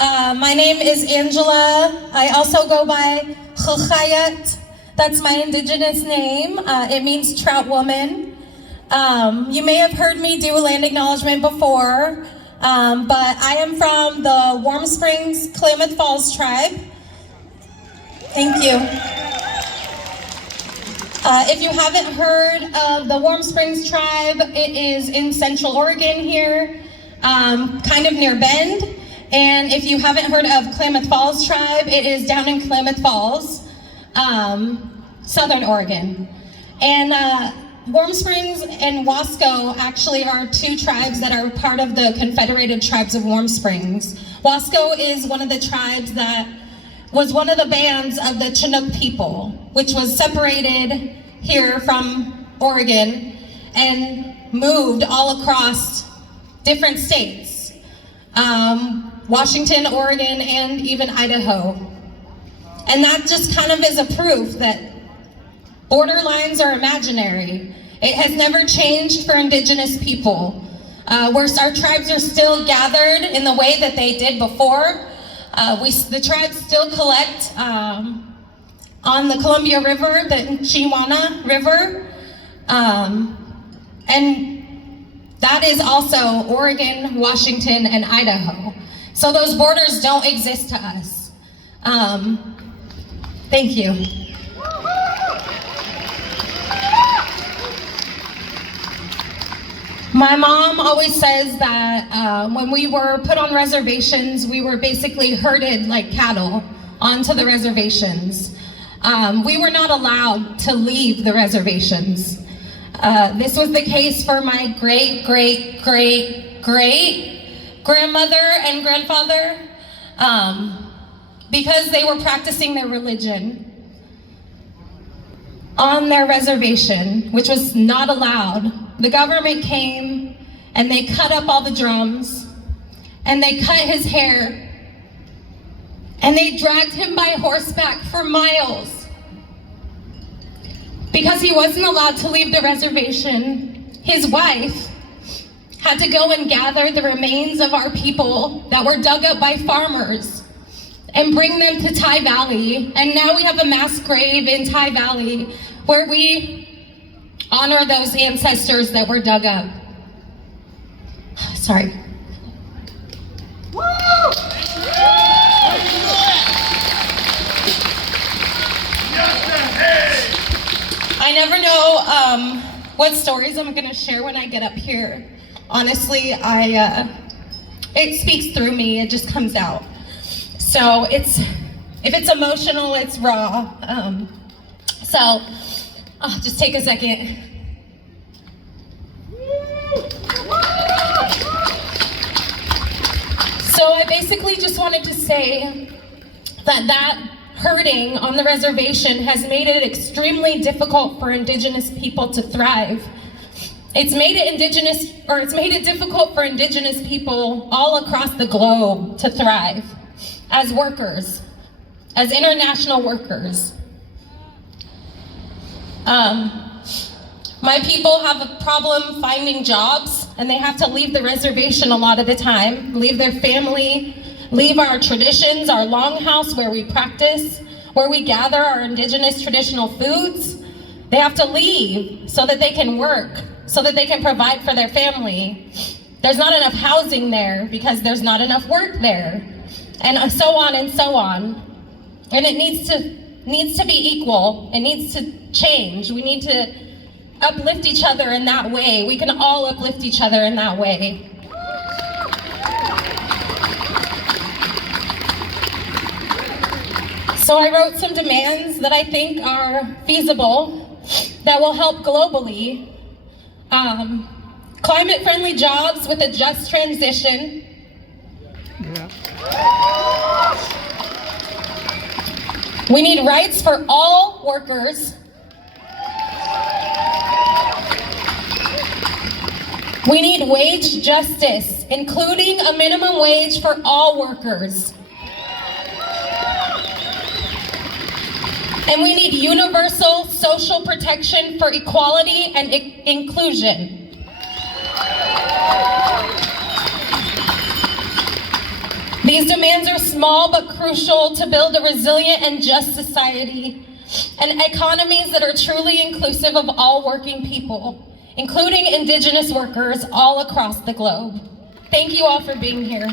My name is Angela. I also go by Chachayat. That's my indigenous name. It means trout woman. You may have heard me do a land acknowledgement before, but I am from the Warm Springs, Klamath Falls tribe. Thank you. If you haven't heard of the Warm Springs tribe, it is in Central Oregon here, kind of near Bend. And if you haven't heard of Klamath Falls tribe, it is down in Klamath Falls, Southern Oregon. And Warm Springs and Wasco actually are two tribes that are part of the Confederated Tribes of Warm Springs. Wasco is one of the tribes that was one of the bands of the Chinook people, which was separated here from Oregon and moved all across different states, Washington, Oregon, and even Idaho. And that just kind of is a proof that border lines are imaginary. It has never changed for Indigenous people. Our tribes are still gathered in the way that they did before. The tribes still collect on the Columbia River, the Chihuahua River, and that is also Oregon, Washington, and Idaho. So those borders don't exist to us. Thank you. My mom always says that when we were put on reservations, we were basically herded like cattle onto the reservations. We were not allowed to leave the reservations. This was the case for my great, great, great, great grandmother and grandfather because they were practicing their religion on their reservation, which was not allowed. The government came and they cut up all the drums and they cut his hair and they dragged him by horseback for miles. Because he wasn't allowed to leave the reservation, his wife had to go and gather the remains of our people that were dug up by farmers and bring them to Ty Valley. And now we have a mass grave in Ty Valley where we honor those ancestors that were dug up. Sorry. Woo! I never know what stories I'm gonna share when I get up here. Honestly, it speaks through me, it just comes out. So if it's emotional, it's raw. Just take a second. So I basically just wanted to say that herding on the reservation has made it extremely difficult for Indigenous people to thrive. It's made it difficult for Indigenous people all across the globe to thrive as workers, as international workers. My people have a problem finding jobs, and they have to leave the reservation a lot of the time, leave their family, leave our traditions, our longhouse where we practice, where we gather our Indigenous traditional foods. They have to leave so that they can work, so that they can provide for their family. There's not enough housing there because there's not enough work there, and so on and so on. And it needs to be equal. It needs to change. We need to uplift each other in that way. We can all uplift each other in that way. So I wrote some demands that I think are feasible, that will help globally. Climate-friendly jobs with a just transition. Yeah. We need rights for all workers. We need wage justice, including a minimum wage for all workers. And we need universal social protection for equality and inclusion. These demands are small but crucial to build a resilient and just society, and economies that are truly inclusive of all working people, including Indigenous workers all across the globe. Thank you all for being here.